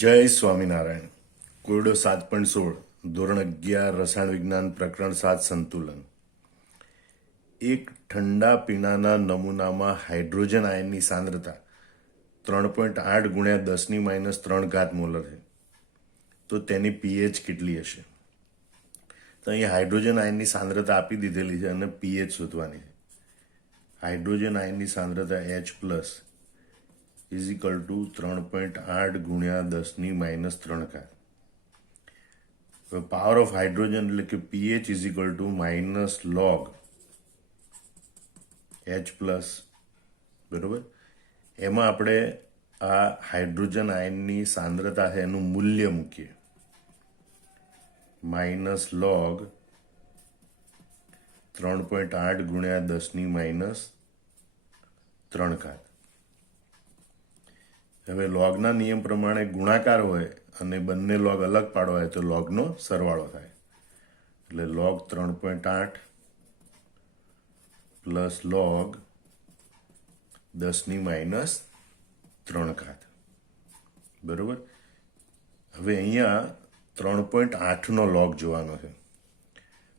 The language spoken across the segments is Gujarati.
જય સ્વામિનારાયણ. કોયડો 7.16 ધોરણ 11 રસાયણ વિજ્ઞાન પ્રકરણ 7 સંતુલન. એક ઠંડા પીણાના નમૂનામાં હાઇડ્રોજન આયનની સાંદ્રતા 3.8 ગુણ્યા 10⁻³ મોલર છે. તો તેની પીએચ કેટલી હશે? તો અહીંયા હાઇડ્રોજન આયનની સાંદ્રતા આપી દીધેલી છે અને પીએચ શોધવાની છે. હાઇડ્રોજન આયનની સાંદ્રતા H+ ઇઝ ઇક્વલ ટુ 3.8 ગુણ્યા 10⁻³. પાવર ઓફ હાઇડ્રોજન એટલે કે pH is equal two -log H+. બરોબર. એમાં આપણે આ હાઇડ્રોજન આયનની સાંદ્રતા છે એનું મૂલ્ય મૂકીએ. -log 3.8 ગુણ્યા 10⁻³. હવે લોગના નિયમ પ્રમાણે ગુણાકાર હોય અને બંને લોગ અલગ પાડવા હોય તો લોગનો સરવાળો થાય. એટલે log 3.8 પ્લસ log 10⁻³. બરોબર. હવે અહીંયા 3.8નો લોગ જોવાનો છે.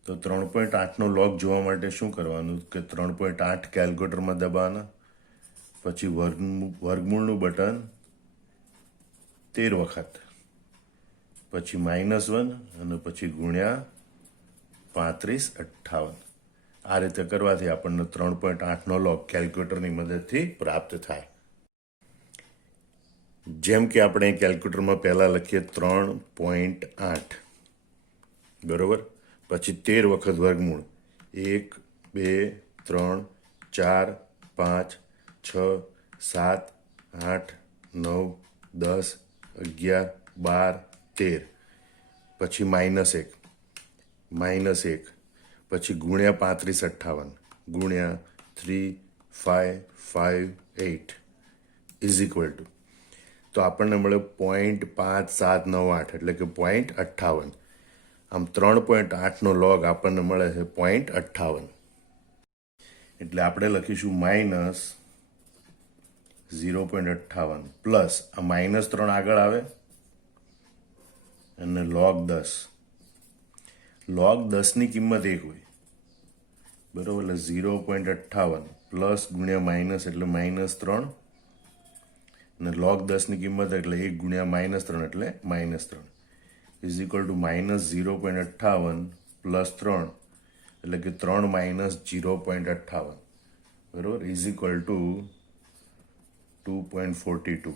તો 3.8નો લોગ જોવા માટે શું કરવાનું કે 3.8 કેલ્ક્યુલેટરમાં દબાવવાના, પછી વર્ગમૂળનું બટન 13 વખત, પછી -1 અને પછી ગુણ્યા 3558. આ રીતે કરવાથી આપણને 3.8નો લોગ કેલ્ક્યુલેટરની મદદથી પ્રાપ્ત થાય. જેમ કે આપણે કેલ્ક્યુલેટરમાં પહેલાં લખીએ 3.8, બરોબર, પછી 13 વખત વર્ગમૂળ 1 2 3 4 5 6 7 8 9 10 11 12 13, પછી -1 પછી ગુણ્યા 3558 ગુણ્યા 3558 ઇઝ ઇક્વલ ટુ, તો આપણને મળે 0.5798 એટલે કે 0.58. આમ 3.8નો લોગ આપણને મળે છે 0.58. એટલે આપણે લખીશું -0.58 પ્લસ આ -3 આગળ આવે અને log 10. log 10ની કિંમત 1 હોય, બરોબર. એટલે 0.58 પ્લસ ગુણ્યા માઇનસ એટલે -3 અને log 10ની કિંમત એટલે 1 ગુણ્યા -3 એટલે -3 ઇઝ ઇક્વલ ટુ -0.58 પ્લસ 3 એટલે કે 3 -0.58, બરોબર, ઇઝ ઇક્વલ ટુ 2.42.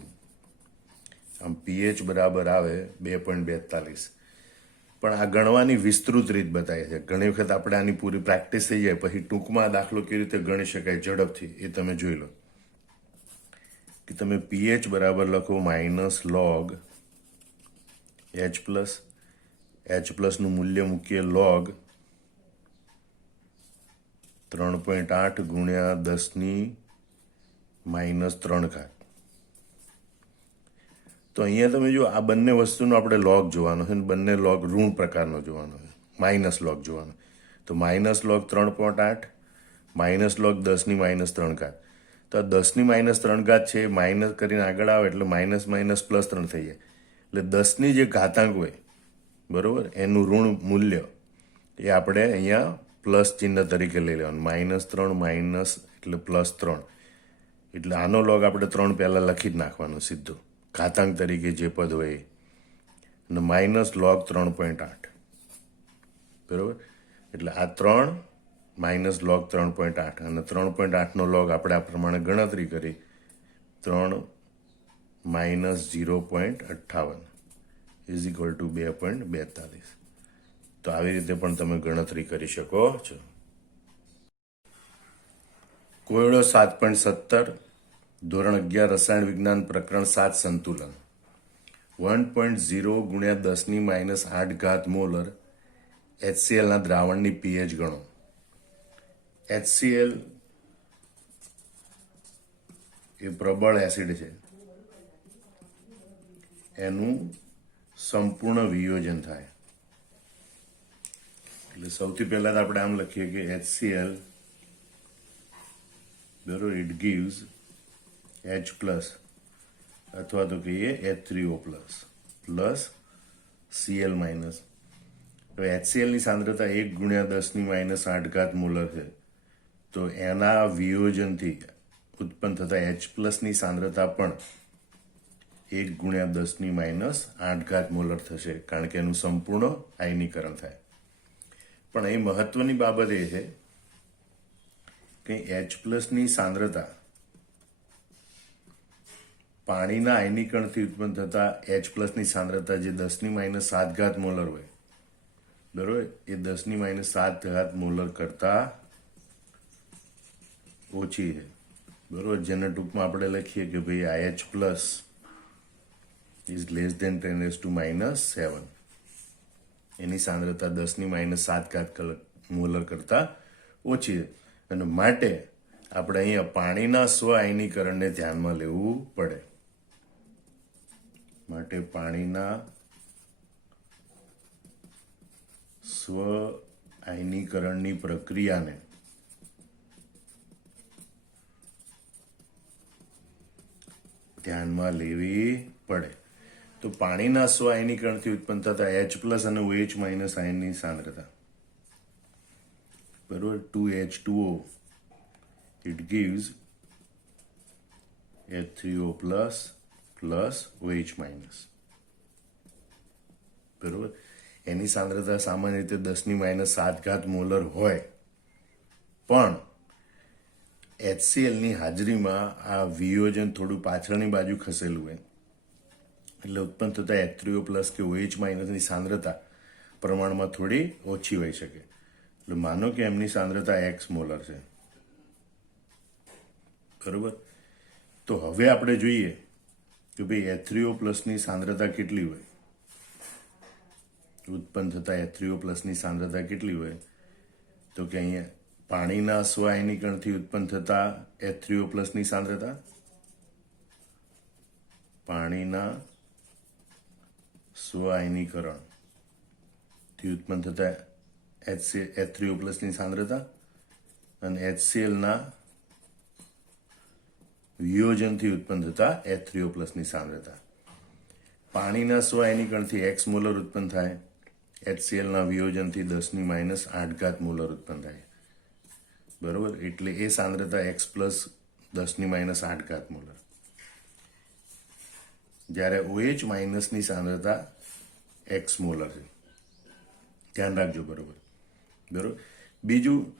આમ પીએચ બરાબર આવે 2.42. પણ આ ગણવાની વિસ્તૃત રીત બતાવી છે. ઘણી વખત આપણે આની પૂરી પ્રેક્ટિસ થઈ જાય પછી ટૂંકમાં દાખલો કેવી રીતે ગણી શકાય ઝડપથી એ તમે જોઈ લો. કે તમે પીએચ બરાબર લખો -log H+. નું મૂલ્ય મૂકીએ log 3.8 ગુણ્યા 10⁻³. તો અહીંયા તમે જો આ બંને વસ્તુનો આપણે લોગ જોવાનો છે, બંને લોગ ઋણ પ્રકારનો જોવાનો છે, માઇનસ લોગ જોવાનો. તો -log 3.8 -log 10⁻³ તો આ 10⁻³ છે માઇનસ કરીને આગળ આવે એટલે માઇનસ +3 થઈ જાય. એટલે 10ની જે ઘાતાંક હોય, બરોબર, એનું ઋણ મૂલ્ય એ આપણે અહીંયા પ્લસ ચિહ્ન તરીકે લઈ લેવાનું. -3 માઇનસ એટલે +3. એટલે આનો લોગ આપણે 3 પહેલાં લખી જ નાખવાનું સીધું ઘાતાંક તરીકે જે પદ હોય અને -log 3.8, બરોબર. એટલે આ 3 -log 3.8 અને 3.8નો લોગ આપણે આ પ્રમાણે ગણતરી કરી 3 -0.58 ઇઝ ઇક્વલ ટુ 2.42. તો આવી રીતે પણ તમે ગણતરી કરી શકો છો. કોયડો 7.17 ધોરણ 11 રસાયણ વિજ્ઞાન પ્રકરણ 7 સંતુલન. 1.0 ગુણ્યા 10⁻8 મોલર HClના દ્રાવણની પીએચ ગણો. HCl એ પ્રબળ એસિડ છે, એનું સંપૂર્ણ વિયોજન થાય. એટલે સૌથી પહેલા આપણે આમ લખીએ કે HCl, બરોબર, ઇટ ગીવ્સ H+ અથવા તો કહીએ H3O+. Plus Cl minus. હવે HCl ની સાંદ્રતા 1 ગુણ્યા 10⁻8 મોલર છે, તો એના વિયોજનથી ઉત્પન્ન થતા H+ ની સાંદ્રતા પણ 1 ગુણ્યા 10⁻8 મોલર થશે, કારણ કે એનું સંપૂર્ણ આયનીકરણ થાય. પણ એ મહત્વની બાબત એ છે કે H+ ની સાંદ્રતા પાણીના આયનીકરણથી ઉત્પન્ન થતા H+ ની સાંદ્રતા જે 10⁻7 મોલર હોય, બરોબર, એ 10⁻7 મોલર કરતા ઓછી છે, બરોબર, જેને ટૂંકમાં આપણે લખીએ કે ભાઈ H+ is less than 10⁻⁻7. એની સાંદ્રતા 10⁻7 મોલર કરતા ઓછી છે, અને માટે આપણે અહીંયા પાણીના સ્વ આયનીકરણને ધ્યાનમાં લેવું પડે. માટે પાણીના સ્વ આયનીકરણની પ્રક્રિયાને ધ્યાનમાં લેવી પડે. તો પાણીના સ્વ આયનીકરણથી ઉત્પન્ન થતા H+ અને OH- આયનની સાંદ્રતા, બરોબર, 2H2O, it gives H3O plus OH-, બરોબર. એની સાંદ્રતા સામાન્ય રીતે 10⁻7 મોલર હોય, પણ HCl ની હાજરીમાં આ વિયોજન થોડું પાછળની બાજુ ખસેલું હોય, એટલે ઉત્પન્ન થતા H3O+ કે OH- ની સાંદ્રતા પ્રમાણમાં થોડી ઓછી હોઈ શકે. એટલે માનો કે એમની સાંદ્રતા X મોલર છે, બરોબર. તો હવે આપણે જોઈએ કે ભાઈ H3O+ ની સાંદ્રતા કેટલી હોય, ઉત્પન્ન થતા H3O+ ની સાંદ્રતા કેટલી હોય, તો કે અહીંયા પાણીના સ્વ આયનીકરણથી ઉત્પન્ન થતા H3O+ ની સાંદ્રતા, પાણીના સ્વ આયનીકરણથી ઉત્પન્ન થતા H3O+ ની સાંદ્રતા, અને HCl ના વિયોજનથી ઉત્પન્ન થતા H3O+ ની સાંદ્રતા. પાણીના સ્વ આયનીકરણથી X મોલર ઉત્પન્ન થાય, HCl ના વિયોજનથી 10⁻8 મોલર ઉત્પન્ન થાય, બરોબર. એટલે એ સાંદ્રતા X + 10⁻8 મોલર. જ્યારે OH- ની સાંદ્રતા X મોલર છે, ધ્યાન રાખજો, બરોબર, બરોબર. બીજું,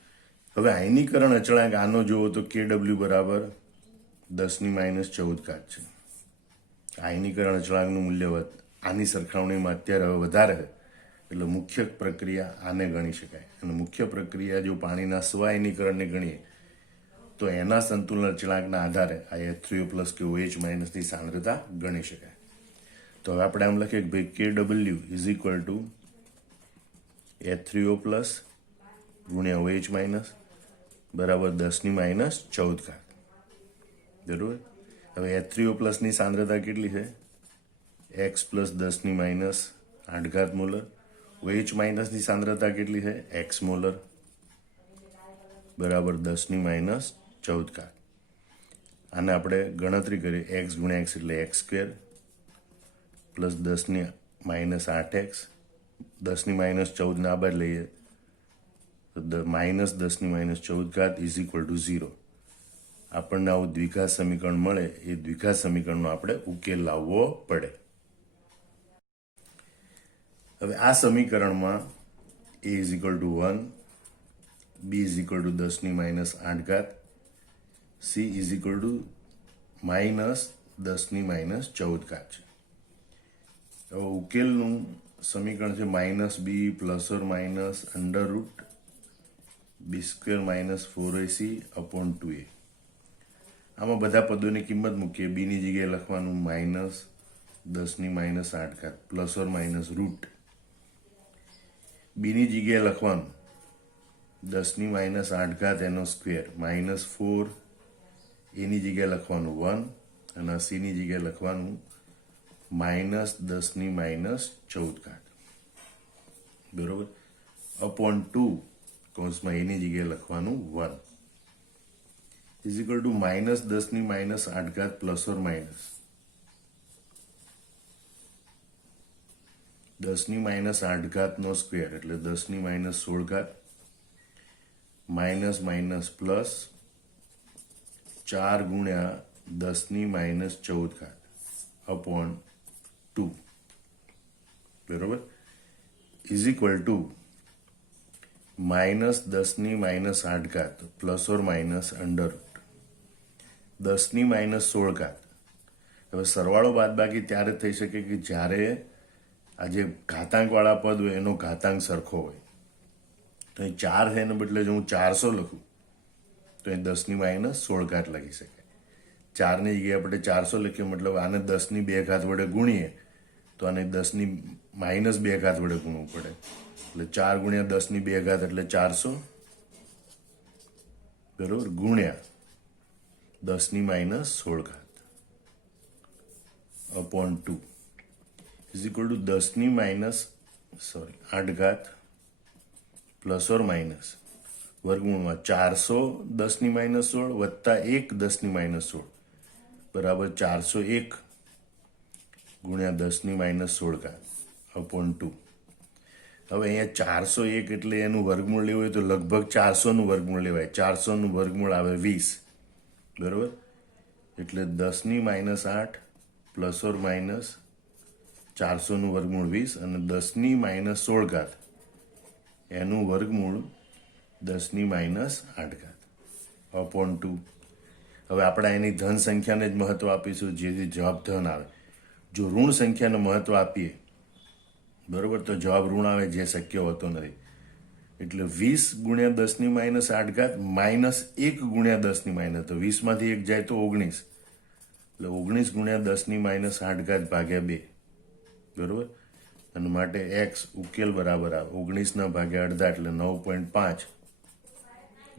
હવે આયનીકરણ અચળાંક આનો જુઓ તો Kw બરાબર 10⁻14 છે. આયનીકરણ અચળાંકનું મૂલ્ય આની સરખામણીમાં અત્યારે હવે વધારે છે, એટલે મુખ્ય પ્રક્રિયા આને ગણી શકાય. અને મુખ્ય પ્રક્રિયા જો પાણીના સ્વ આયનીકરણને ગણીએ તો એના સંતુલન અચળાંકના આધારે આ H3O+ કે OH- ની સાંદ્રતા ગણી શકાય. તો હવે આપણે આમ લખીએ કે ભાઈ Kw = H3O+ ગુણ્યા OH- બરાબર 10⁻14, બરોબર. હવે H3O+ ની સાંદ્રતા કેટલી છે? X + 10⁻8 molar. OH- ની સાંદ્રતા કેટલી છે? X મોલર, બરાબર 10⁻14. આને આપણે ગણતરી કરીએ, X ગુણ્યા X એટલે X² પ્લસ 10⁻8X, 10⁻14 ના બાદ લઈએ તો -10⁻14 ઇઝ ઇક્વલ ટુ 0. આપણને આવું દ્વિઘાત સમીકરણ મળે, એ દ્વિઘાત સમીકરણનો આપણે ઉકેલ લાવવો પડે. હવે આ સમીકરણમાં A = 1, B = 10⁻8, C = -10⁻14 છે. હવે ઉકેલનું સમીકરણ છે -b ± √b² - 4ac/2a. આમાં બધા પદોની કિંમત મૂકીએ. b ની જગ્યાએ લખવાનું -10⁻8 ± b ની જગ્યાએ લખવાનું 10⁻8 એનો સ્ક્વેર -4, a ની જગ્યાએ લખવાનું 1, અને c ની જગ્યાએ લખવાનું -10⁻14, બરોબર, /2, કૌંસમાં a ની જગ્યાએ લખવાનું 1, ઇઝ ઇક્વલ ટુ -10⁻8 ± 10⁻8 સ્ક્વેર એટલે 10⁻16 માઇનસ માઇનસ પ્લસ 4 ગુણ્યા 10⁻14 અપોન 2 બરોબર is equal two -10⁻8 plus or minus under 10⁻16. હવે સરવાળો બાદબાકી ત્યારે થઈ શકે કે જ્યારે આ જે ઘાતાંકવાળા પદ હોય એનો ઘાતાંક સરખો હોય. તો અહીં 4 છે ને બદલે જો હું 400 લખું તો અહીં 10⁻16 લખી શકાય. 4ની જગ્યાએ આપણે 400 લખ્યું મતલબ આને 10⁻2 વડે ગુણીએ તો આને 10⁻2 વડે ગુણવું પડે. એટલે 4 ગુણ્યા 10⁻2 એટલે 400 બરોબર ગુણ્યા 10⁻16 upon 2 is equal two 8 plus or minus વર્ગમૂળમાં 400 10⁻16 વત્તા 1 10⁻16 બરાબર 401 ગુણ્યા 10⁻16 અપોન 2. હવે અહીંયા 401 એટલે એનું વર્ગમૂળ લેવું હોય તો લગભગ 400નું વર્ગમૂળ લેવાય. 400નું વર્ગમૂળ આવે 20 બરોબર એટલે 10⁻8 પ્લસ ઓર માઇનસ 400નું વર્ગમૂળ 20 અને 10⁻16 એનું વર્ગમૂળ 10⁻8 અપોન 2. હવે આપણે એની ધન સંખ્યાને જ મહત્વ આપીશું જેથી જવાબ ધન આવે. જો ઋણ સંખ્યાને મહત્વ આપીએ બરોબર તો જવાબ ઋણ આવે જે શક્ય હોતો નથી. એટલે 20 ગુણ્યા 10⁻8 માઇનસ 1 ગુણ્યા 10⁻, તો 20માંથી 1 જાય તો 19 એટલે 19 ગુણ્યા 10⁻8 ભાગ્યા 2 બરોબર. અને માટે એક્સ ઉકેલ બરાબર આવે 19 ભાગ્યા અડધા એટલે 9.5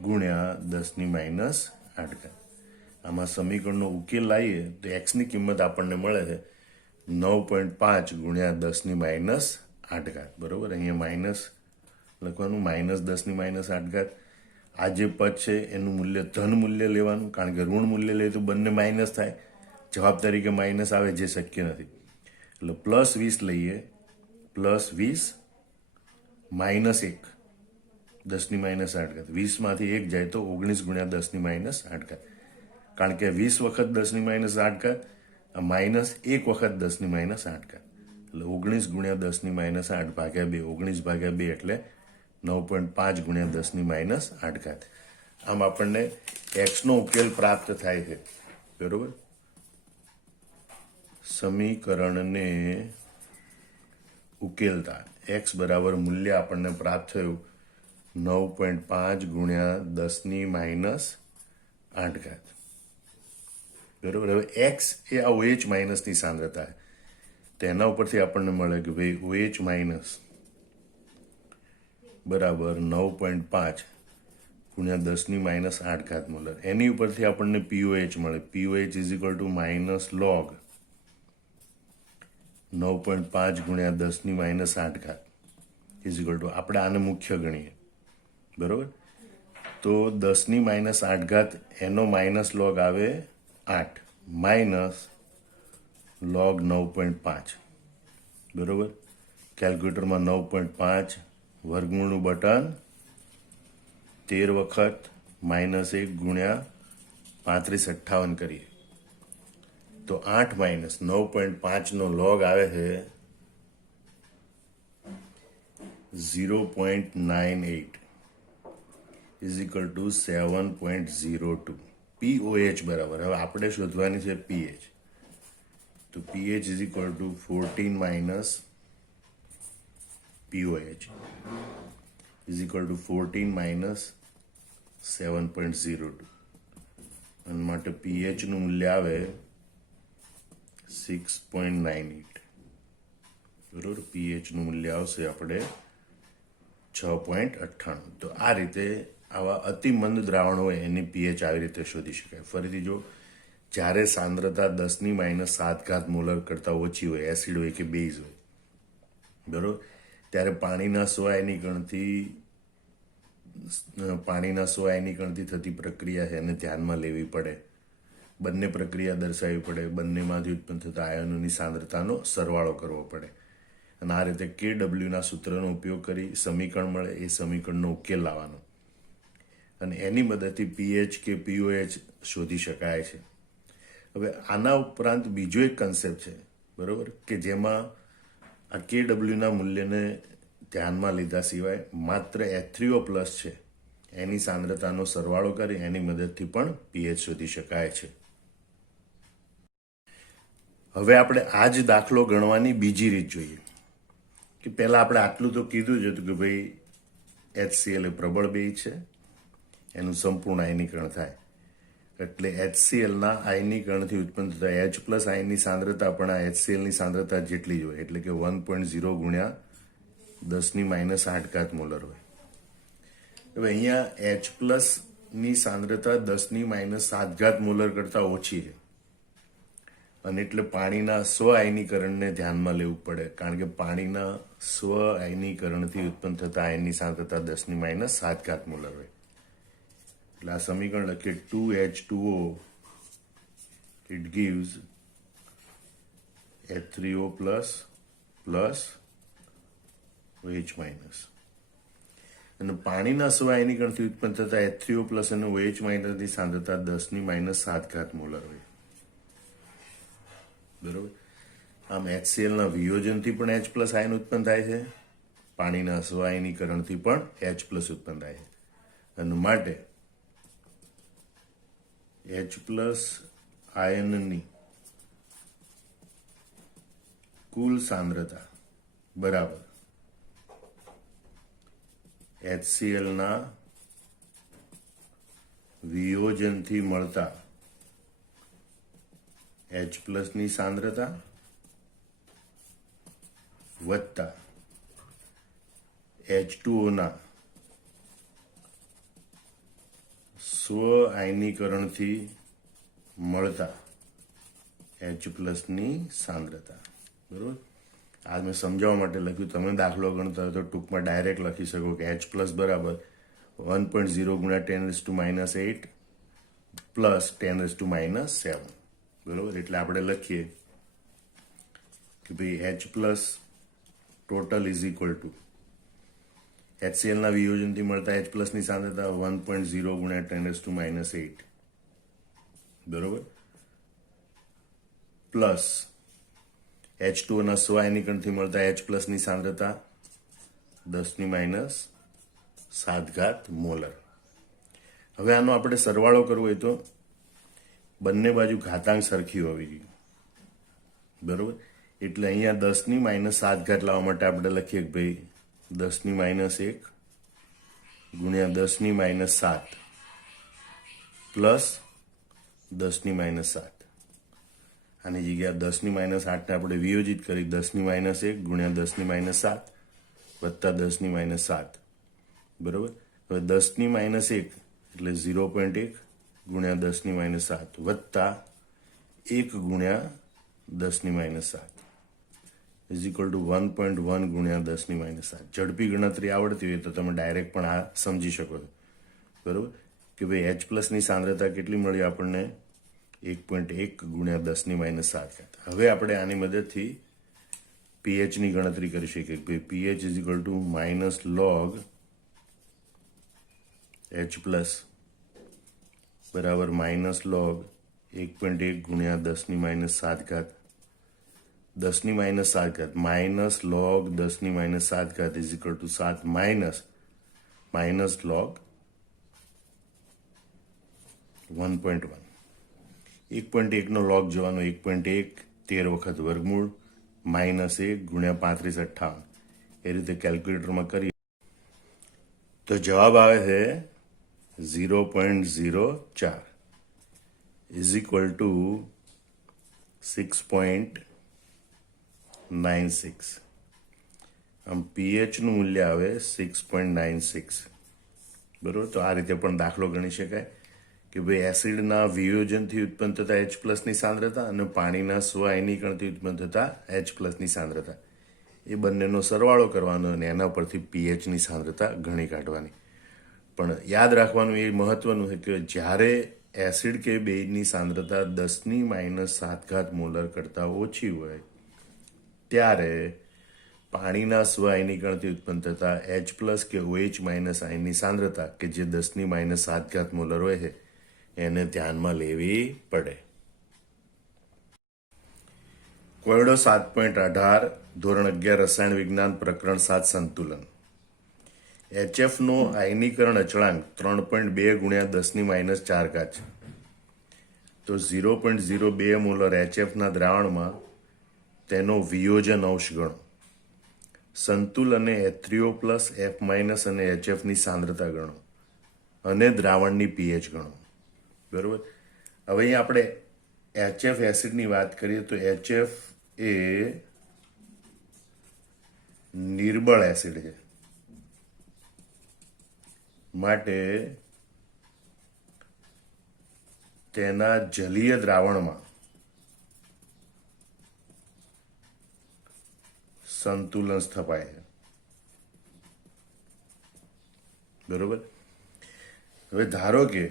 ગુણ્યા 10⁻8. આમાં સમીકરણનો ઉકેલ લાવીએ તો એક્સની કિંમત આપણને મળે છે 9.5 ગુણ્યા 10⁻8 બરોબર. અહીંયા માઇનસ લખવાનું -10⁻8. આ જે પદ છે એનું મૂલ્ય ધન મૂલ્ય લેવાનું કારણ કે ઋણ મૂલ્ય લે તો બંને માઇનસ થાય. જવાબ તરીકે માઇનસ આવે જે શક્ય નથી. એટલે +20 લઈએ +20 -1 10⁻8 20માંથી 1 જાય તો 19 ગુણ્યા 10⁻8 કારણ કે 20 વખત 10⁻8 માઇનસ 1 વખત 10⁻8 એટલે 19 ગુણ્યા 10⁻8 ભાગ્યા 2 19 ભાગ્યા 2 એટલે 9.5 ગુણ્યા 10⁻8. આમ આપણને એક્સનો ઉકેલ પ્રાપ્ત થાય છે બરોબર. સમીકરણને ઉકેલતા એક્સ બરાબર મૂલ્ય આપણને પ્રાપ્ત થયું 9.5 ગુણ્યા 10⁻8 બરોબર. હવે એક્સ એ આ OH માઇનસની સાંદ્રતા તો એના ઉપરથી આપણને મળે કે ભાઈ OH માઇનસ બરાબર 9.5 ગુણ્યા 10⁻8 મોલર. એની ઉપરથી આપણને POH મળે. POH is equal to minus log 9.5 ગુણ્યા 10⁻8 ઇઝ ઇક્વલ ટુ આપણે આને મુખ્ય ગણીએ બરોબર. તો 10⁻8 એનો માઇનસ લોગ આવે 8 માઇનસ લોગ 9.5 બરોબર. કેલ્ક્યુલેટરમાં 9.5 વર્ગમૂળનું બટન 13 વખત -1 ગુણ્યા 3558 કરીએ તો 8 માઇનસ 9.5નો લોગ આવે છે 0.98 ઇઝ ઇક્વલ ટુ 7.02. POH બરાબર. હવે આપણે શોધવાની છે PH. તો PH is equal two 14 minus POH is equal two 14 minus 7.02 અને માટે PHનું મૂલ્ય આવે 6.98 બરોબર. PHનું મૂલ્ય આવશે આપણે 6.98. તો આ રીતે આવા અતિ મંદ દ્રાવણ હોય એની પીએચ આવી રીતે શોધી શકાય. ફરીથી જો જ્યારે સાંદ્રતા 10⁻7 મોલર કરતાં ઓછી હોય, એસિડ હોય કે બેઝ હોય બરોબર, ત્યારે પાણીના 100 આયનીકણથી થતી પ્રક્રિયા છે એને ધ્યાનમાં લેવી પડે. બંને પ્રક્રિયા દર્શાવવી પડે. બંનેમાંથી ઉત્પન્ન થતા આયનોની સાંદ્રતાનો સરવાળો કરવો પડે. અને આ રીતે KWના સૂત્રનો ઉપયોગ કરી સમીકરણ મળે એ સમીકરણનો ઉકેલ લાવવાનો અને એની મદદથી pH કે pOH શોધી શકાય છે. હવે આના ઉપરાંત બીજો એક કન્સેપ્ટ છે, બરોબર, કે જેમાં આ KWના મૂલ્યને ધ્યાનમાં લીધા સિવાય માત્ર H3O પ્લસ છે એની સાંદ્રતાનો સરવાળો કરી એની મદદથી પણ pH શોધી શકાય છે. હવે આપણે આ જ દાખલો ગણવાની બીજી રીત જોઈએ કે પહેલા આપણે આટલું તો કીધું જ હતું કે ભાઈ HCl એ પ્રબળ બેઝ છે, એનું સંપૂર્ણ આયનીકરણ થાય એટલે HClના આયનીકરણથી ઉત્પન્ન થતા H પ્લસ આયનની સાંદ્રતા પણ આ HClની સાંદ્રતા જેટલી જ હોય એટલે કે 1.0 ગુણ્યા 10⁻8 મોલર હોય. હવે અહીંયા H પ્લસની સાંદ્રતા 10⁻7 મોલર કરતાં ઓછી છે અને એટલે પાણીના સ્વ આયનીકરણને ધ્યાનમાં લેવું પડે કારણ કે પાણીના સ્વ આયનીકરણથી ઉત્પન્ન થતા આયનની સાંદ્રતા 10⁻7 મોલર હોય. એટલે આ સમીકરણ લખીએ 2H2O it gives H3O plus OH minus. અને પાણીના સ્વ આયનીકરણથી ઉત્પન્ન થતા H3O પ્લસ અને OH માઇનસની સાંદ્રતા 10⁻7 મોલર હોય. બરોબર. આમ HClના વિયોજનથી પણ H પ્લસ આયન ઉત્પન્ન થાય છે, પાણીના સ્વ આયનીકરણથી પણ H પ્લસ ઉત્પન્ન થાય છે અને માટે H પ્લસ આયનની કુલ સાંદ્રતા બરાબર HClના વિયોજનથી મળતા H પ્લસની સાંદ્રતા વત્તા H2Oના સ્વ આયનીકરણથી મળતા H પ્લસની સાંદ્રતા. બરોબર. આ મેં સમજાવવા માટે લખ્યું, તમે દાખલો ગણતા હોય તો ટૂંકમાં ડાયરેક્ટ લખી શકો કે H પ્લસ બરાબર 1.0 ગુણ્યા 10⁻8 પ્લસ 10⁻7. બરોબર. એટલે આપણે લખીએ કે ભાઈ H plus total is equal to HClના વિયોજનથી મળતા H પ્લસની સાંદ્રતા 1.0 ગુણ્યા 10⁻8 બરોબર પ્લસ H2Oના સ્વ આયનીકરણથી મળતા H પ્લસની સાંદ્રતા 10⁻7 મોલર. હવે આનો આપણે સરવાળો કરવો હોય તો બંને બાજુ ઘાતાંક સરખી હોવી જોઈએ. બરોબર. એટલે અહીંયા 10⁻7 લાવવા માટે આપણે લખીએ કે ભાઈ 10⁻1 ગુણ્યા 10⁻7 પ્લસ 10⁻7. આની જગ્યા 10⁻8ને આપણે વિયોજિત કરી 10⁻1 ગુણ્યા 10⁻7 વત્તા 10⁻7. બરોબર. હવે 10⁻1 એટલે 0.1 ગુણ્યા 10⁻7 વત્તા 1 ગુણ્યા 10⁻7 ઇઝ ઇક્વલ ટુ 1.1 ગુણ્યા 10⁻7. ઝડપી ગણતરી આવડતી હોય તો તમે ડાયરેક્ટ પણ આ સમજી શકો છો. બરોબર કે ભાઈ H પ્લસની સાંદ્રતા કેટલી મળી આપણને 1.1 ગુણ્યા 10⁻7. હવે આપણે આની મદદથી pHની ગણતરી કરી શકીએ કે pH is equal to minus log H plus બરાબર માઇનસ લોગ 1.1 ગુણ્યા 10⁻7 10⁻7 minus log 10⁻7 is equal to 7 minus log 1.1. 1.1 નો લોગ જોવાનો 1.1 13 વખત વર્ગમૂળ -1 ગુણ્યા 3558 એ રીતે કેલ્ક્યુલેટરમાં કરીએ તો જવાબ આવે છે 0.04 ઇઝ ઇક્વલ ટુ 6.96. આમ pHનું મૂલ્ય આવે 6.96. બરોબર. તો આ રીતે પણ દાખલો ગણી શકાય કે ભાઈ એસિડના વિયોજનથી ઉત્પન્ન થતા H પ્લસની સાંદ્રતા અને પાણીના સ્વ આયનીકરણથી ઉત્પન્ન થતા H પ્લસની સાંદ્રતા એ બંનેનો સરવાળો કરવાનો અને એના પરથી pHની સાંદ્રતા ગણી કાઢવાની. પણ યાદ રાખવાનું એ મહત્વનું છે કે જ્યારે એસિડ કે બેઝની સાંદ્રતા 10⁻7 મોલર કરતાં ઓછી હોય ત્યારે પાણીના સ્વ આયનીકરણથી ઉત્પન્ન થતા H પ્લસ કે OH માઇનસ આયનની સાંદ્રતા કે જે 10⁻7 મોલર હોય છે એને ધ્યાનમાં લેવી પડે. કોયડો 7.18 ધોરણ 11 રસાયણ વિજ્ઞાન પ્રકરણ 7 સંતુલન. HF નો આયનીકરણ અચળાંક 3.2 ગુણ્યા 10⁻4 છે. તો 0.02 મોલર HF ના દ્રાવણમાં તેનો વિયોજન અંશ ગણો. સંતુલને H3O પ્લસ F માઇનસ અને HF ની સાંદ્રતા ગણો અને દ્રાવણની pH ગણો. બરોબર. હવે અહીંયા આપણે HF એસિડની વાત કરીએ તો HF એ નિર્બળ એસિડ છે, માટે તેના જલીય દ્રાવણમાં સંતુલન સ્થપાય છે. બરોબર. હવે ધારો કે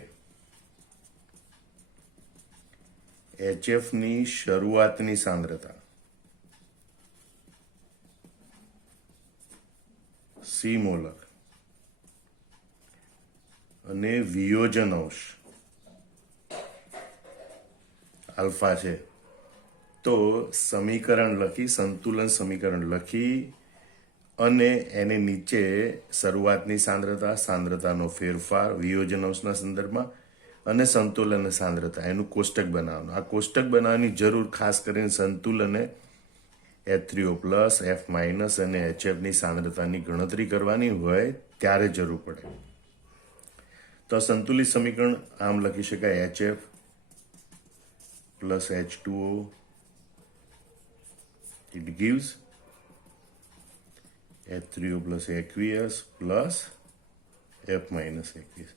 HF ની શરૂઆતની સાંદ્રતા C મોલર અને વિયોજન અંશ આલ્ફા છે, તો સમીકરણ લખી, સંતુલન સમીકરણ લખી અને એને નીચે શરૂઆતની સાંદ્રતા, સાંદ્રતાનો ફેરફાર વિયોજન અંશના સંદર્ભમાં અને સંતુલન સાંદ્રતા એનું કોષ્ટક બનાવવાનું. આ કોષ્ટક બનાવવાની જરૂર ખાસ કરીને સંતુલને H3O પ્લસ F માઇનસ અને HF ની સાંદ્રતાની ગણતરી કરવાની હોય ત્યારે જરૂર પડે. તો સંતુલિત સમીકરણ આમ લખી શકાય: HF plus H2O it gives H3O plus aqueous plus F minus aqueous.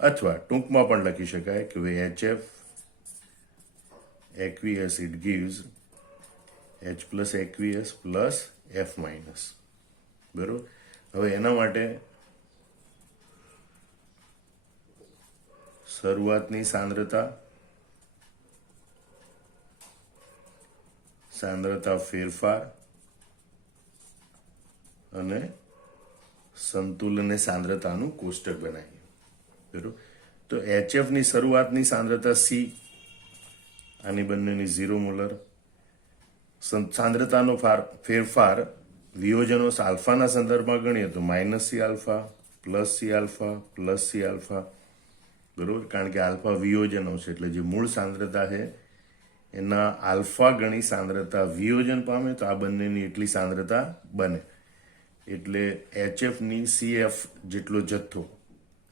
અથવા ટૂંકમાં પણ લખી શકાય કે HF aqueous it gives H plus aqueous plus F minus. બરોબર. હવે એના માટે શરૂઆતની સાંદ્રતા, સાંદ્રતા ફેરફાર અને સંતુલન સાંદ્રતાનું કોષ્ટક બનાવીએ. બરોબર. તો HF ની શરૂઆતની સાંદ્રતા C, આની બંનેની 0 મોલર, સાંદ્રતાનો ફેરફાર વિયોજનો આલ્ફાના સંદર્ભમાં ગણીએ તો -C alpha plus C alpha plus C alpha. બરોબર. કારણ કે આલ્ફા વિયોજન અંશ એટલે જે મૂળ સાંદ્રતા છે એના આલ્ફા ગણી સાંદ્રતા વિયોજન પામે તો આ બંનેની એટલી સાંદ્રતા બને. એટલે HF ની CF જેટલો જથ્થો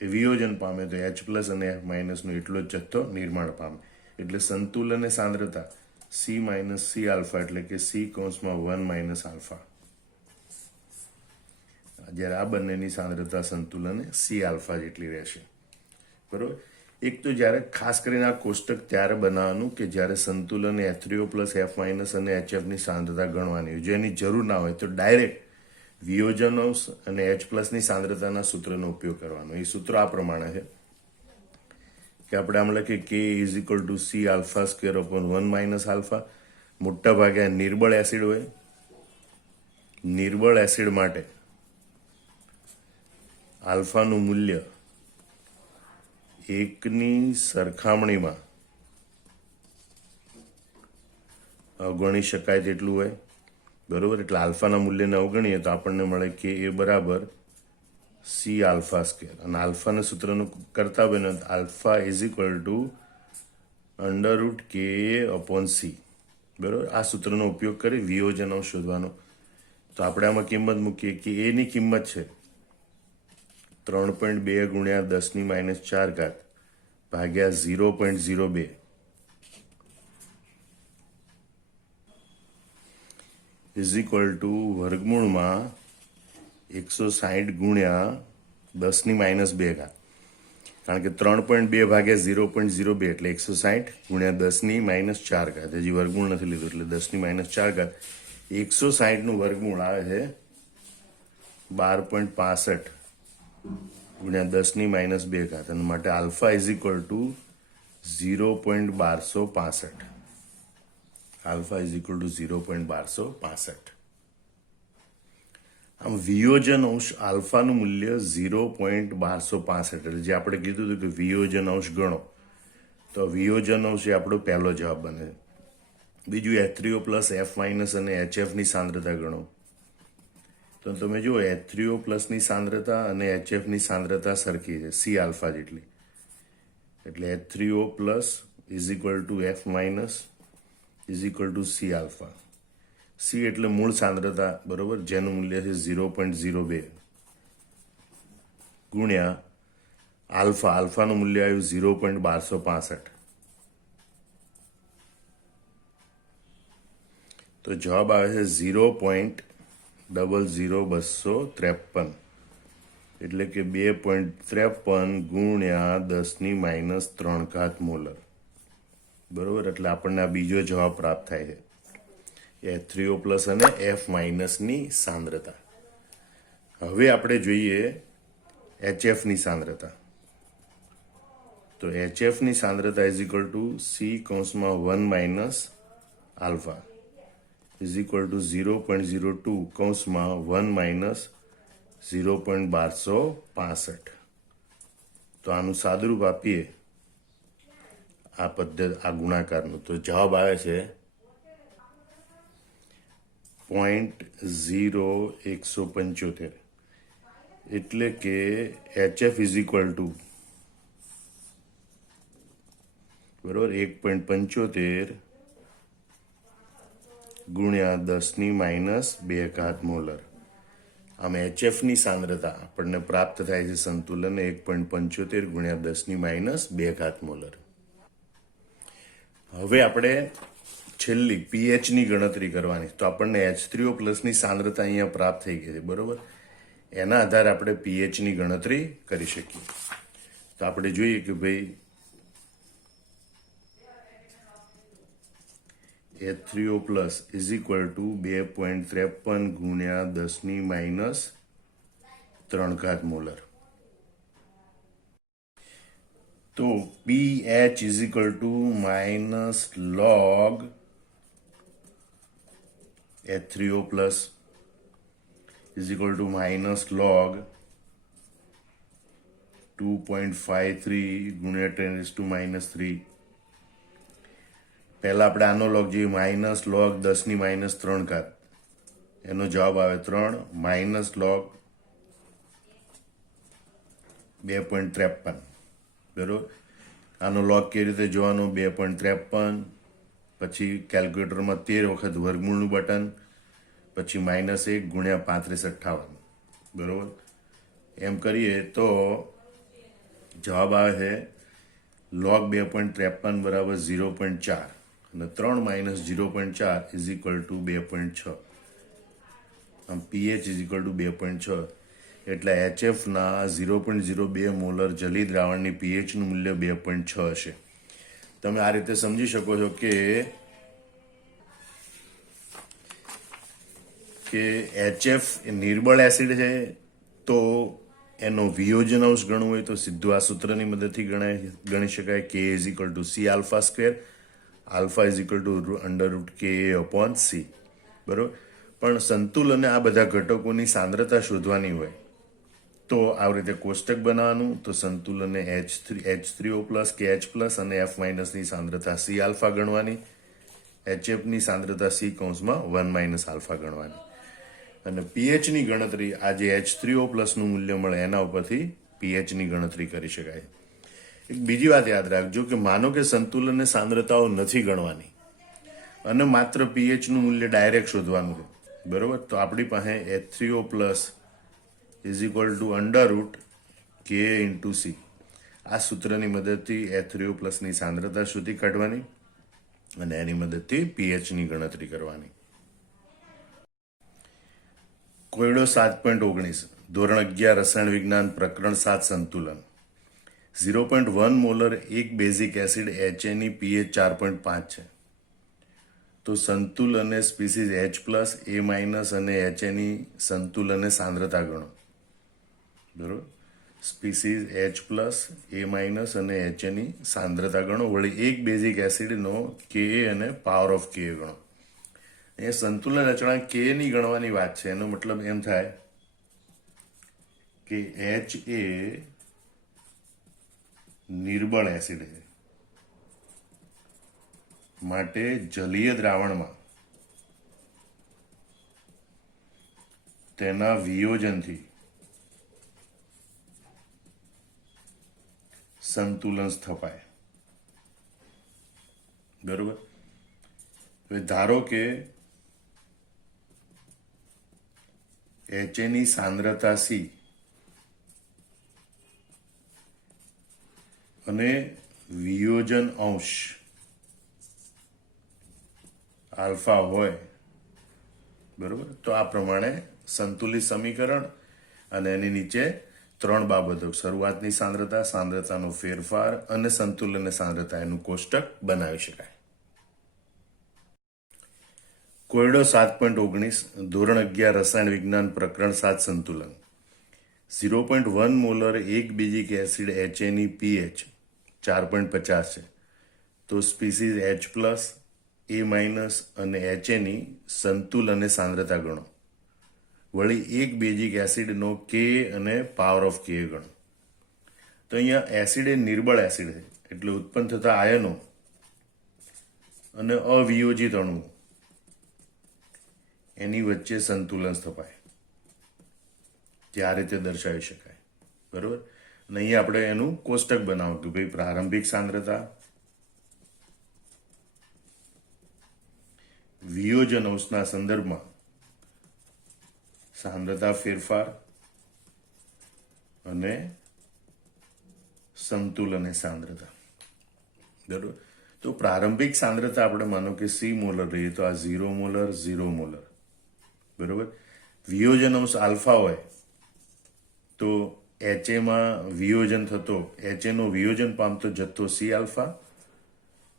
એ વિયોજન પામે તો H પ્લસ અને F માઇનસનો એટલો જ જથ્થો નિર્માણ પામે. એટલે સંતુલન સાંદ્રતા C માઇનસ C આલ્ફા એટલે કે C કૌંસમાં 1 માઇનસ આલ્ફા. જ્યારે આ બંનેની સાંદ્રતા સંતુલન C આલ્ફા જેટલી રહેશે. બરોબર. એક તો જ્યારે ખાસ કરીને આ કોષ્ટક ત્યારે બનાવવાનું કે જ્યારે સંતુલન H3O પ્લસ F માઇનસ અને HF ની સાંદ્રતા ગણવાની હોય. જો એની જરૂર ના હોય તો ડાયરેક્ટ વિયોજન અંશ અને H પ્લસની સાંદ્રતાના સૂત્રનો ઉપયોગ કરવાનો. એ સૂત્ર આ પ્રમાણે છે કે આપણે આમ લખીએ K is equal two C alpha square upon 1 minus alpha. મોટા ભાગે નિર્બળ એસિડ હોય, નિર્બળ એસિડ માટે આલ્ફાનું મૂલ્ય 1ની સરખામણીમાં અવગણી શકાય તેટલું હોય. બરોબર. એટલે આલ્ફાના મૂલ્યને અવગણીએ તો આપણને મળે કે એ બરાબર C આલ્ફા સ્ક્વેર. અને આલ્ફાના સૂત્રનું કરતા બને alpha is equal two √Ka upon C. બરોબર. આ સૂત્રનો ઉપયોગ કરી વિયોજન અંશ શોધવાનો. તો આપણે આમાં કિંમત મૂકીએ કે એની કિંમત છે 3.2 ગુણ્યા 10⁻4 ભાગ્યા 0.02 ઇઝ ઇક્વલ ટુ વર્ગમૂળમાં 160 ગુણ્યા 10⁻2. કારણ કે 3.2 ભાગ્યા 0.02 એટલે 160 ગુણ્યા 10⁻4. હજી વર્ગમૂળ નથી લીધું એટલે 10⁻4. 160નું વર્ગમૂળ આવે છે 12.65 ગુણ્યા 10⁻2. અને માટે alpha is equal two 0.1265. Alpha is equal two 0.1265. આમ વિયોજન અંશ આલ્ફાનું મૂલ્ય 0.1265, એટલે જે આપણે કીધું હતું કે વિયોજન અંશ ગણો, તો વિયોજન અંશ એ આપણો પહેલો જવાબ બને. બીજું H3O પ્લસ F માઇનસ અને HFની સાંદ્રતા ગણો. તો તમે જુઓ H3O પ્લસની સાંદ્રતા અને HFની સાંદ્રતા સરખી છે, C આલ્ફા જેટલી. એટલે H3O plus is equal two F minus is equal two C alpha. C એટલે મૂળ સાંદ્રતા, બરોબર, જેનું મૂલ્ય છે 0.02 ગુણ્યા આલ્ફા, આલ્ફાનું મૂલ્ય આવ્યું 0.1265. તો જવાબ આવે છે 0.00253, એટલે કે 2.53 ગુણ્યા 10⁻³ મોલર, બરોબર. એટલે આપણને આ બીજો જવાબ પ્રાપ્ત થાય છે, H3O પ્લસ અને F માઇનસની સાંદ્રતા. હવે આપણે જોઈએ HFની સાંદ્રતા. તો HFની સાંદ્રતા is equal two C(1 minus alpha) is equal two 0.02(1 minus 0.1265). તો આનું સાદુરૂપ આપીએ આ પદ્ધતિ, આ ગુણાકારનું, તો જવાબ આવે છે 0.0175, એટલે કે HF ઇઝ ઇક્વલ ટુ, બરોબર, 1.75 ગુણ્યા 10⁻² મોલર. આમ HFની સાંદ્રતા આપણને પ્રાપ્ત થાય છે સંતુલન 1.75 ગુણ્યા 10⁻² મોલર. હવે આપણે છેલ્લી પીએચની ગણતરી કરવાની. તો આપણને H3O પ્લસની સાંદ્રતા અહીંયા પ્રાપ્ત થઈ ગઈ છે, બરોબર. એના આધારે આપણે પીએચની ગણતરી કરી શકીએ. તો આપણે જોઈએ કે ભાઈ H3O plus is equal two 2.53 ગુણ્યા 10⁻³ મોલર. તો pH is equal to minus log H3O plus is equal to minus log 2.53 ગુણ્યા 10⁻³ પહેલા આપણે આનો લોગ જોઈએ, માઇનસ લોગ 10⁻³, એનો જવાબ આવે 3, માઇનસ લોગ 2.53, બરોબર. આનો લોગ કેવી રીતે જોવાનો? 2.53, પછી કેલ્ક્યુલેટરમાં 13 વખત વર્ગમૂળનું બટન, પછી -1 ગુણ્યા 3558, બરોબર. એમ કરીએ તો જવાબ આવે છે લોગ 2.53 બરાબર 0.4, અને 3 માઇનસ 0.4 ઇઝ ઇક્વલ ટુ 2.6. આમ પીએચ ઇઝ ઇક્વલ ટુ 2.6, એટલે HFના 0.02 મોલર જલી દ્રાવણની પીએચનું મૂલ્ય 2.6 હશે. તમે આ રીતે સમજી શકો છો કે HF એ નિર્બળ એસિડ છે, તો એનો વિયોજન અંશ ગણવું હોય તો સીધું આ સૂત્રની મદદથી ગણી શકાય, K is equal two C alpha square, alpha is equal two √KA/C, બરોબર. પણ સંતુલને આ બધા ઘટકોની સાંદ્રતા શોધવાની હોય તો આવી રીતે કોષ્ટક બનાવવાનું. તો સંતુલને H3O પ્લસ KH પ્લસ અને F માઇનસની સાંદ્રતા C આલ્ફા ગણવાની, HFની સાંદ્રતા C(1 માઇનસ આલ્ફા) ગણવાની, અને પીએચની ગણતરી આ જે H3O પ્લસનું મૂલ્ય મળે એના ઉપરથી પીએચની ગણતરી કરી શકાય. એક બીજી વાત યાદ રાખજો કે માનો કે સંતુલનને સાંદ્રતાઓ નથી ગણવાની અને માત્ર પીએચનું મૂલ્ય ડાયરેક્ટ શોધવાનું છે, બરોબર. તો આપણી પાસે H3O plus is equal two √KA/C, આ સૂત્રની મદદથી H3O પ્લસની સાંદ્રતા શોધી કાઢવાની અને એની મદદથી પીએચની ગણતરી કરવાની. કોયડો 7.19, ધોરણ 11 રસાયણ વિજ્ઞાન, પ્રકરણ 7, સંતુલન. 0.1 મોલર એક બેઝિક એસિડ HAની પીએચ 4.5 છે. તો સંતુલને species H plus, A minus અને HAની સંતુલને સાંદ્રતા ગણો, બરોબર. Species H plus, A minus અને HAની સાંદ્રતા ગણો. વળી એક બેઝિક એસિડનો Ka અને પાવર ઓફ Ka ગણો. એ સંતુલન અચળાંક K ની ગણવાની વાત છે. એનો મતલબ એમ થાય કે એચ એ નિર્બળ એસિડ છે, માટે જલીય દ્રાવણમાં તેના વિયોજનથી સંતુલન સ્થપાય. બરોબર. હવે ધારો કે HA ની સાંદ્રતા C અને વિયોજન અંશ આલ્ફા હોય, બરોબર, તો આ પ્રમાણે સંતુલિત સમીકરણ અને એની નીચે ત્રણ બાબતો: શરૂઆતની સાંદ્રતા, સાંદ્રતાનો ફેરફાર અને સંતુલન સાંદ્રતા, એનું કોષ્ટક બનાવી શકાય. કોયડો 7.19 ધોરણ 11 રસાયણ વિજ્ઞાન પ્રકરણ 7 સંતુલન. 0.1 મોલર એક બેઝિક એસિડ HA ની pH 4.50 છે, તો species H plus, A minus અને HA ની સંતુલન સાંદ્રતા ગણો. વળી એક બેઝિક એસિડનો K અને પાવર ઓફ K ગણો. તો અહીંયા એસિડ એ નિર્બળ એસિડ છે, એટલે ઉત્પન્ન થતા આયનો અને અવિયોજિત અણુ એની વચ્ચે સંતુલન સ્થપાય. તે આ રીતે દર્શાવી શકાય. બરોબર. અને અહીંયા આપણે એનું કોષ્ટક બનાવ્યું કે ભાઈ પ્રારંભિક સાંદ્રતા, વિયોજન અંશના સંદર્ભમાં સાંદ્રતા ફેરફાર અને સંતુલન સાંદ્રતા. બરોબર. તો પ્રારંભિક સાંદ્રતા આપણે માનો કે C મોલર રહીએ તો આ 0 મોલર 0 મોલર. બરોબર. વિયોજન અંશ આલ્ફા હોય તો HA માં વિયોજન થતો, HA નો વિયોજન પામતો જથ્થો C આલ્ફા.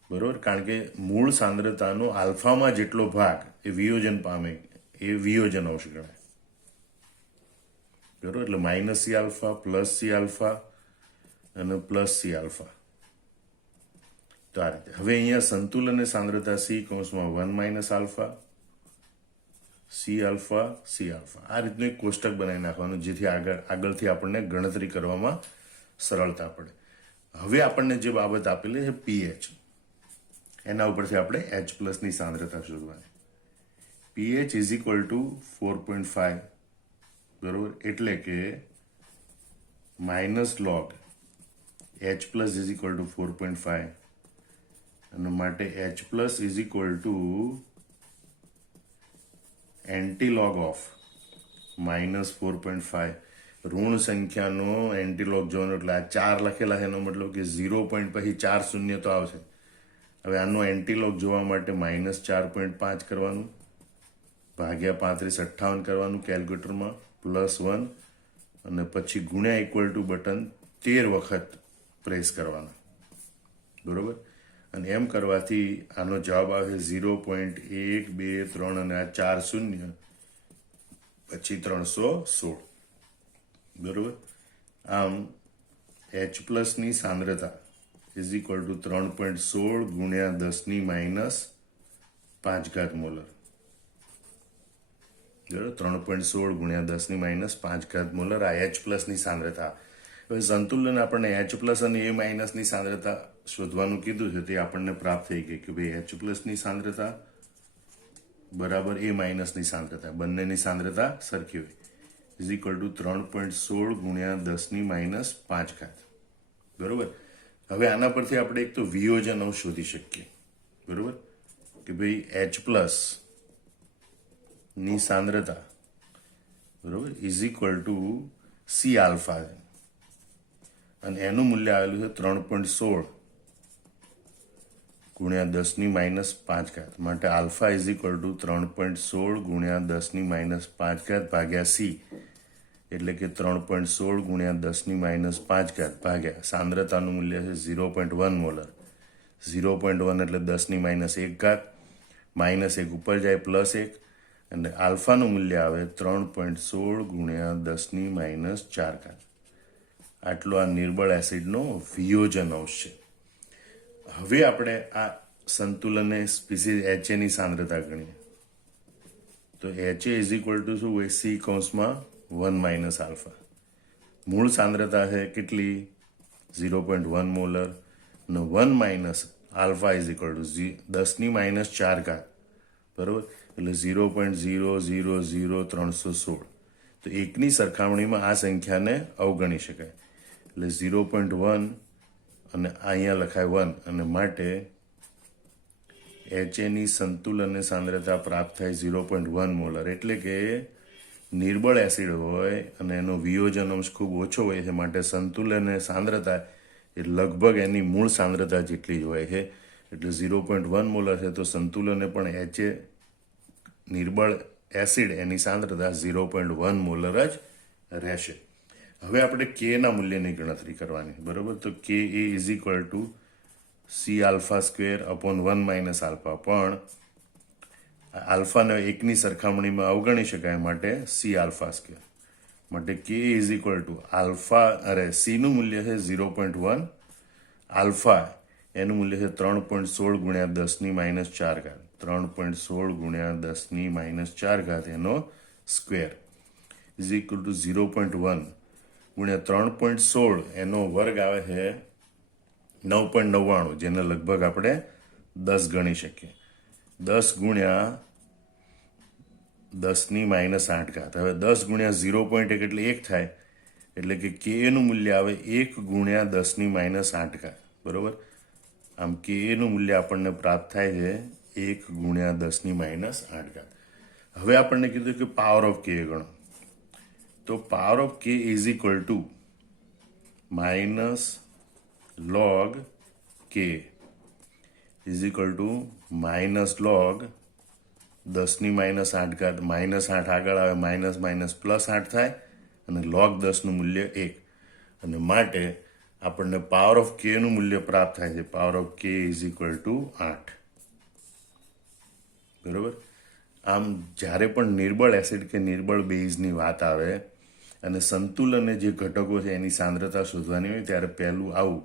બરોબર. કારણ કે મૂળ સાંદ્રતાનો આલ્ફામાં જેટલો ભાગ એ વિયોજન પામે એ વિયોજન અંશ ગણાય. બરોબર. એટલે minus C alpha, plus C alpha અને પ્લસ C આલ્ફા. તો આ રીતે. હવે અહીંયા સંતુલન સાંદ્રતા C કૌંસમાં 1 minus alpha, C alpha, C alpha. આ રીતનું એક કોષ્ટક બનાવી નાખવાનું, જેથી આગળથી આપણને ગણતરી કરવામાં સરળતા પડે. હવે આપણને જે બાબત આપેલી છે pH, એના ઉપરથી આપણે H પ્લસની સાંદ્રતા શોધવાની. pH is equal two 4.5. બરોબર. એટલે કે minus log H plus is equal two 4.5 અને માટે H plus is equal two antilog of minus 4.5. ઋણ સંખ્યાનો એન્ટીલોગ જોવાનો, એટલે આ 4 લખેલા છે એનો મતલબ કે 0 પોઈન્ટ પછી 4 શૂન્ય તો આવશે. હવે આનો એન્ટીલોગ જોવા માટે માઇનસ 4.5 કરવાનું, ભાગ્યા 3558 કરવાનું કેલ્ક્યુલેટરમાં, પ્લસ 1 અને પછી ગુણ્યા ઇક્વલ ટુ બટન 13 વખત પ્રેસ કરવાના. બરોબર. અને એમ કરવાથી આનો જવાબ આવે 0.123 અને આ 4 શૂન્ય પછી 316. બરોબર. આમ H પ્લસની સાંદ્રતા ઇઝ ઇક્વલ ટુ 3.16 ગુણ્યા 10 માઇનસ 5 મોલર. બરોબર. 3.16 ગુણ્યા 10 માઇનસ 5 મોલર આ H પ્લસની સાંદ્રતા. હવે સંતુલન આપણને H પ્લસ અને A માઇનસની સાંદ્રતા શોધવાનું કીધું છે, તે આપણને પ્રાપ્ત થઈ ગઈ કે ભાઈ H પ્લસની સાંદ્રતા બરાબર A માઇનસની સાંદ્રતા, બંનેની સાંદ્રતા સરખી હોય, ઇઝ ઇક્વલ ટુ 3.16 ગુણ્યા 10 માઇનસ 5. બરોબર. હવે આના પરથી આપણે એક તો વિયોજન અંશ શોધી શકીએ. બરોબર. કે ભાઈ H પ્લસ ની સાંદ્રતા, બરોબર, is equal two C alpha અને એનું મૂલ્ય આવેલું છે 3.16 ગુણ્યા 10 માઇનસ 5. માટે આલ્ફા ઇઝ ઇક્વલ ટુ 3.16 ગુણ્યા 10 માઇનસ 5 ભાગ્યા C, એટલે કે 3.16 ગુણ્યા 10 માઇનસ 5 ભાગ્યા સાંદ્રતાનું મૂલ્ય છે 0.1 મોલર. 0.1 એટલે 10 માઇનસ 1, માઇનસ 1 ઉપર જાય પ્લસ 1, અને આલ્ફાનું મૂલ્ય આવે 3.16 ગુણ્યા 10 માઇનસ 4. આટલો આ નિર્બળ એસિડનો વિયોજન અંશ છે. હવે આપણે આ સંતુલનને સ્પીસીઝ HA ની સાંદ્રતા ગણીએ તો HA ઇઝ ઇક્વલ ટુ શું હોય? C કૌંસમાં 1 માઇનસ આલ્ફા. મૂળ સાંદ્રતા છે કેટલી 0.1 મોલર અને 1 minus alpha is equal two 10⁻⁴ બરાબર, એટલે 0.0000316. તો એકની સરખામણીમાં આ સંખ્યાને અવગણી શકાય, એટલે 0.1 અને અહીંયા લખાય 1 અને માટે HAની સંતુલન સાંદ્રતા પ્રાપ્ત થાય 0.1 મોલર, એટલે કે નિર્બળ એસિડ હોય અને એનો વિયોજન અંશ ખૂબ ઓછો હોય છે, માટે સંતુલન સાંદ્રતા એ લગભગ એની મૂળ સાંદ્રતા જેટલી જ હોય છે, એટલે 0.1 મોલર છે તો સંતુલને પણ HA નિર્બળ એસિડ એની સાંદ્રતા 0.1 મોલર જ રહેશે. હવે આપણે કેના મૂલ્યની ગણતરી કરવાની, બરોબર. તો કે is equal to C alpha square upon 1 minus alpha, પણ આલ્ફાને એકની સરખામણીમાં અવગણી શકાય માટે સી આલ્ફા સ્ક્વેર, માટે કે ઇઝ ઇક્વલ ટુ સીનું મૂલ્ય છે 0.1, આલ્ફા એનું મૂલ્ય છે 3.16 ગુણ્યા 10⁻⁴, 3.16 ગુણ્યા 10⁻⁴ એનો સ્ક્વેર ઇઝ ઇક્વલ ટુ 0.1 ગુણ્યા 3.16 એનો વર્ગ આવે છે 9.99, જેને લગભગ આપણે 10 ગણી શકીએ. 10 ગુણ્યા 10⁻⁸. હવે 10 ગુણ્યા 0.1 એટલે 1 થાય, એટલે કે કે નું મૂલ્ય આવે 1 ગુણ્યા 10⁻⁸, બરોબર. આમ કે નું મૂલ્ય આપણને પ્રાપ્ત થાય છે 1 ગુણ્યા 10⁻⁸. હવે આપણને કીધું કે પાવર ઓફ કે ગણો, તો પાવર ઓફ કે is equal to minus log k is equal to minus log 10⁻⁸, -8 આગળ આવે, માઇનસ માઇનસ +8 થાય અને log 10 નું મૂલ્ય 1, અને માટે આપણને પાવર ઓફ કે નું મૂલ્ય પ્રાપ્ત થાય છે. પાવર ઓફ કે ઇઝ ઇક્વલ ટુ 8, બરોબર. આમ જ્યારે પણ નિર્બળ એસિડ કે નિર્બળ બેઝની વાત આવે અને સંતુલને જે ઘટકો છે એની સાંદ્રતા શોધવાની હોય ત્યારે પહેલું આવું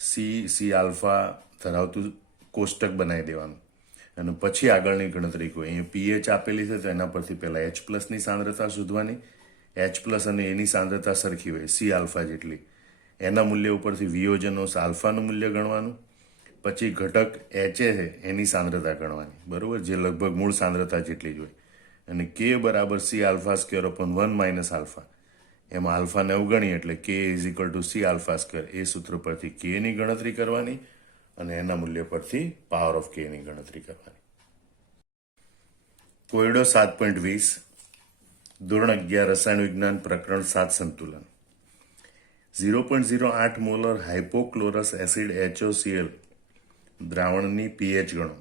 સી આલ્ફા ધરાવતું કોષ્ટક બનાવી દેવાનું અને પછી આગળની ગણતરી કોઈ અહીંયા પીએચ આપેલી છે તો એના પરથી પહેલાં H+ની સાંદ્રતા શોધવાની. H+ અને એની સાંદ્રતા સરખી હોય સી આલ્ફા જેટલી, એના મૂલ્ય ઉપરથી વિયોજનો આલ્ફાનું મૂલ્ય ગણવાનું, પછી ઘટક HA છે એની સાંદ્રતા ગણવાની, બરોબર, જે લગભગ મૂળ સાંદ્રતા જેટલી જ હોય, અને કે બરાબર C alpha square upon 1 minus alpha, એમાં આલ્ફાને અવગણી એટલે કે is equal to C alpha square. એ સૂત્ર પરથી કે ની ગણતરી કરવાની અને એના મૂલ્ય પરથી પાવર ઓફ કે ની ગણતરી કરવાની. કોયડો 7.20, ધોરણ 11, રસાયણ વિજ્ઞાન, પ્રકરણ 7, સંતુલન. 0.08 મોલર હાઇપોક્લોરસ એસિડ HOCl દ્રાવણની પીએચ ગણો.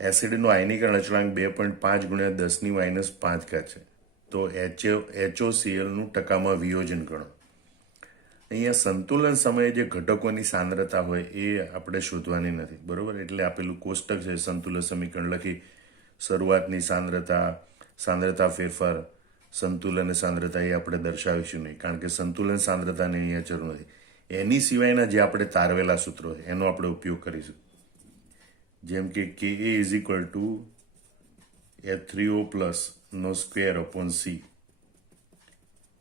એસિડનો આયનીકરણ અચળાંક 2.5 ગુણ્યા 10⁻⁵ છે, તો HOClનું ટકામાં વિયોજન ગણો. અહીંયા સંતુલન સમયે જે ઘટકોની સાંદ્રતા હોય એ આપણે શોધવાની નથી, બરોબર. એટલે આપેલું કોષ્ટક છે, સંતુલન સમીકરણ લખી શરૂઆતની સાંદ્રતા ફેરફાર, સંતુલન સાંદ્રતા એ આપણે દર્શાવીશું નહીં, કારણ કે સંતુલન સાંદ્રતાને અહીંયા જરૂર નથી. એની સિવાયના જે આપણે તારવેલા સૂત્રો છે એનો આપણે ઉપયોગ કરીશું, જેમ કે K is equal to H3O+ નો સ્ક્વેર અપોન સી,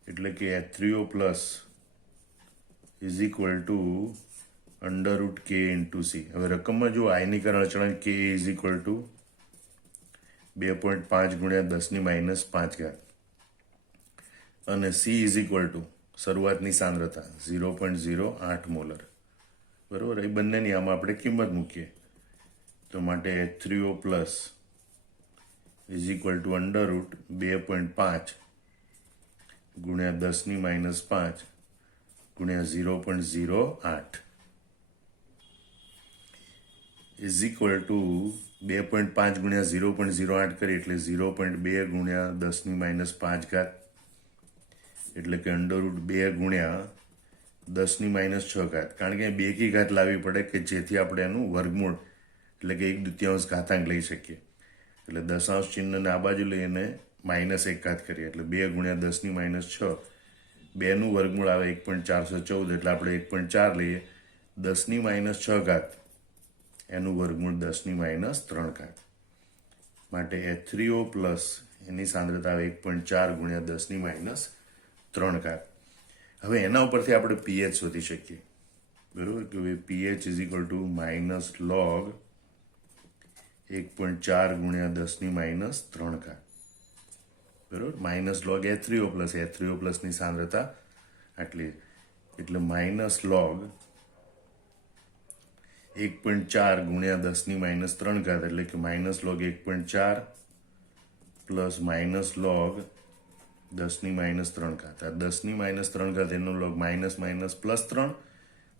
એટલે કે H3O+ is equal to √k into C. હવે રકમમાં જો આયનીકરણ અચળાંક કે ઇઝ ઇક્વલ ટુ 2.5 ગુણ્યા 10⁻⁵ અને સી ઇઝ ઇક્વલ ટુ શરૂઆતની સાંદ્રતા 0.08 મોલર, બરોબર. એ બંનેની આમાં આપણે કિંમત મૂકીએ તો માટે H3O+ ઇઝ ઇક્વલ ટુ √2.5 ગુણ્યા 10⁻⁵ ગુણ્યા 0.08 ઇઝ ઇક્વલ ટુ 2.5 ગુણ્યા 0.08 કરીએ એટલે 0.2 ગુણ્યા 10⁻⁵, એટલે કે √2 ગુણ્યા 10⁻⁶, કારણ કે 2 કી ઘાત લાવવી પડે કે જેથી આપણે એનું વર્ગમૂળ એટલે કે 1/2 ઘાતાંક લઈ શકીએ. એટલે દશાંશ ચિહ્નને આ બાજુ લઈને -1 કરીએ એટલે 2 ગુણ્યા 10⁻⁶, 2નું વર્ગમૂળ આવે 1.414, એટલે આપણે 1.4 લઈએ. 10⁻⁶, એનું વર્ગમૂળ 10⁻3, માટે H3O+ એની સાંદ્રતા આવે 1.4 ગુણ્યા 10⁻3. હવે એના ઉપરથી આપણે પીએચ શોધી શકીએ, બરોબર, કે pH is equal to minus log 1.4 ગુણ્યા 10⁻³ બરોબર, minus log H3O plus H3O પ્લસની સાંદ્રતા આટલી, એટલે માઇનસ લોગ 1.4 ગુણ્યા 10⁻³ એટલે કે minus log 1.4 plus minus log 10⁻³. આ 10⁻³ એનો log minus minus plus 3,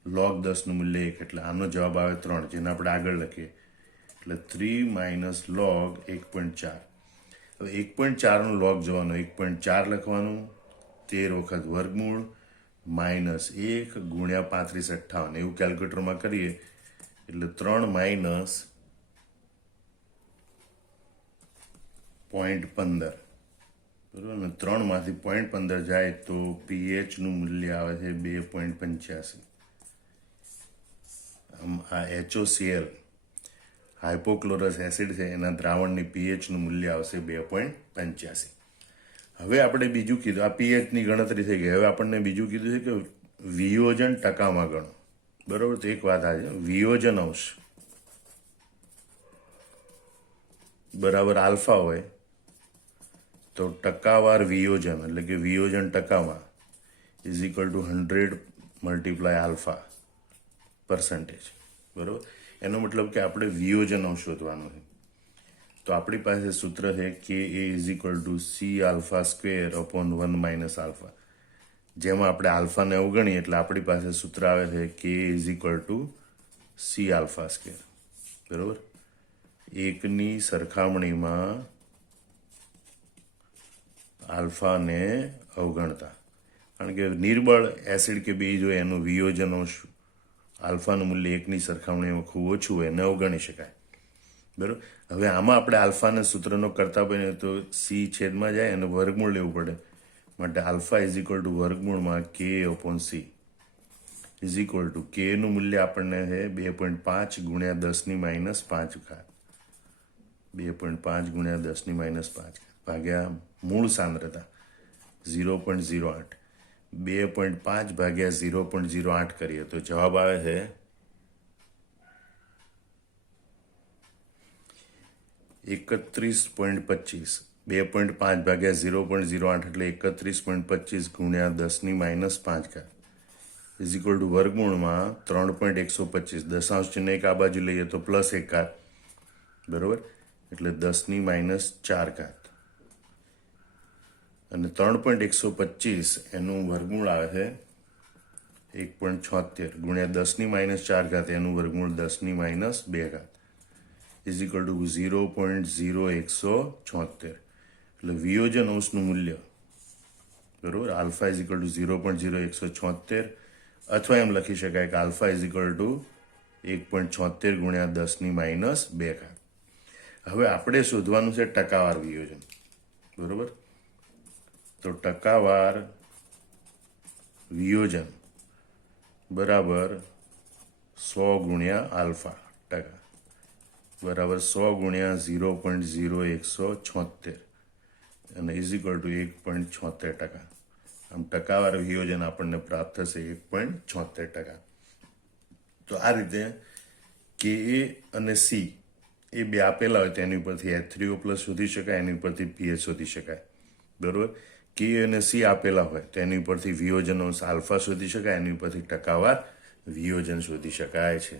log 10 નું મૂલ્ય 1, એટલે આનો જવાબ આવે 3, જેને આપણે આગળ લખીએ, એટલે 3 માઇનસ લોગ 1.4. હવે 1.4 નો લોગ જવાનો, 1.4 લખવાનું, 13 વખત વર્ગમૂળ માઇનસ 1 ગુણ્યા 3558, એવું કેલ્ક્યુલેટરમાં કરીએ એટલે 3 માઇનસ 0.15, બરોબર ને, 3 માંથી 0.15 જાય તો પીએચ નું મૂલ્ય આવે છે 2.85. આમ આ HOCl હાઇપોક્લોરસ એસિડ છે, એના દ્રાવણની પીએચ નું મૂલ્ય આવશે 2.85. હવે આપણે બીજું કીધું, આ પીએચ ની ગણતરી થઈ ગઈ. હવે આપણને બીજું કીધું છે કે વિયોજન ટકામાં ગણો, બરોબર. તો એક વાત આ છે, વિયોજન અંશ બરાબર આલ્ફા હોય તો ટકાવાર વિયોજન એટલે કે વિયોજન ટકામાં is equal to 100 multiply alpha %, બરોબર. એનો મતલબ કે આપણે વિયોજન અંશ શોધવાનું છે. તો આપણી પાસે સૂત્ર છે કે એ is equal to C alpha square upon 1 minus alpha. જેમાં આપણે આલ્ફાને અવગણીએ એટલે આપણી પાસે સૂત્ર આવે છે કે is equal to C alpha square, બરોબર. એકની સરખામણીમાં આલ્ફાને અવગણતા, કારણ કે નિર્બળ એસિડ કે બેઝ હોય એનું વિયોજન અંશ આલ્ફાનું મૂલ્ય એકની સરખામણીમાં ખૂબ ઓછું હોય એને અવગણી શકાય, બરોબર. હવે આમાં આપણે આલ્ફાને સૂત્રનો કરતા બને તો સી છેદમાં જાય અને વર્ગમૂળ લેવું પડે, માટે આલ્ફા ઇઝ ઇક્વલ ટુ વર્ગમૂળમાં કે upon she is equal two કે નું મૂલ્ય આપણને છે 2.5 ગુણ્યા 10⁻5, 2.5 ગુણ્યા 10⁻5 ભાગ્યા મૂળ સાંદ્રતા 0.08, 2.5 ભાગ્યા 0.08 કરીએ તો જવાબ આવે છે 31.25. 2.5 ભાગ્યા 0.08 એટલે 31.25 ગુણ્યા 10⁻5 ઇઝ ઇક્વલ ટુ વર્ગમૂળમાં 3.125, દશાંશ ચિહ્ન એક આ બાજુ લઈએ તો +1, બરોબર, એટલે 10⁻4, અને 3.125 એનું વર્ગમૂળ આવે છે 1.76 ગુણ્યા 10⁻4 એનું વર્ગમૂળ 10⁻2 ઇઝ ઇક્વલ ટુ 0.0176. એટલે વિયોજન અંશનું મૂલ્ય, બરોબર, આલ્ફા ઇઝ ઇક્વલ ટુ 0.0176, અથવા એમ લખી શકાય કે આલ્ફા ઇઝ ઇક્વલ ટુ 1.76 ગુણ્યા 10⁻2. હવે આપણે શોધવાનું છે ટકાવાર વિયોજન, બરોબર. તો ટકાવાર વિયોજન બરાબર 100 ગુણ્યા આલ્ફા ટકા બરાબર 100 ગુણ્યા 0.0176 અને ઇઝ ઇક્વલ ટુ 1.76%. આમ ટકાવાર વિયોજન આપણને પ્રાપ્ત થશે 1.76%. તો આ રીતે કે એ અને સી એ બે આપેલા હોય તો એની ઉપરથી H3O પ્લસ શોધી શકાય, એની ઉપરથી પીએચ શોધી શકાય, બરોબર. કે અને સી આપેલા હોય તો એની ઉપરથી વિયોજન અંશ આલ્ફા શોધી શકાય, એની ઉપરથી ટકાવાર વિયોજન શોધી શકાય છે.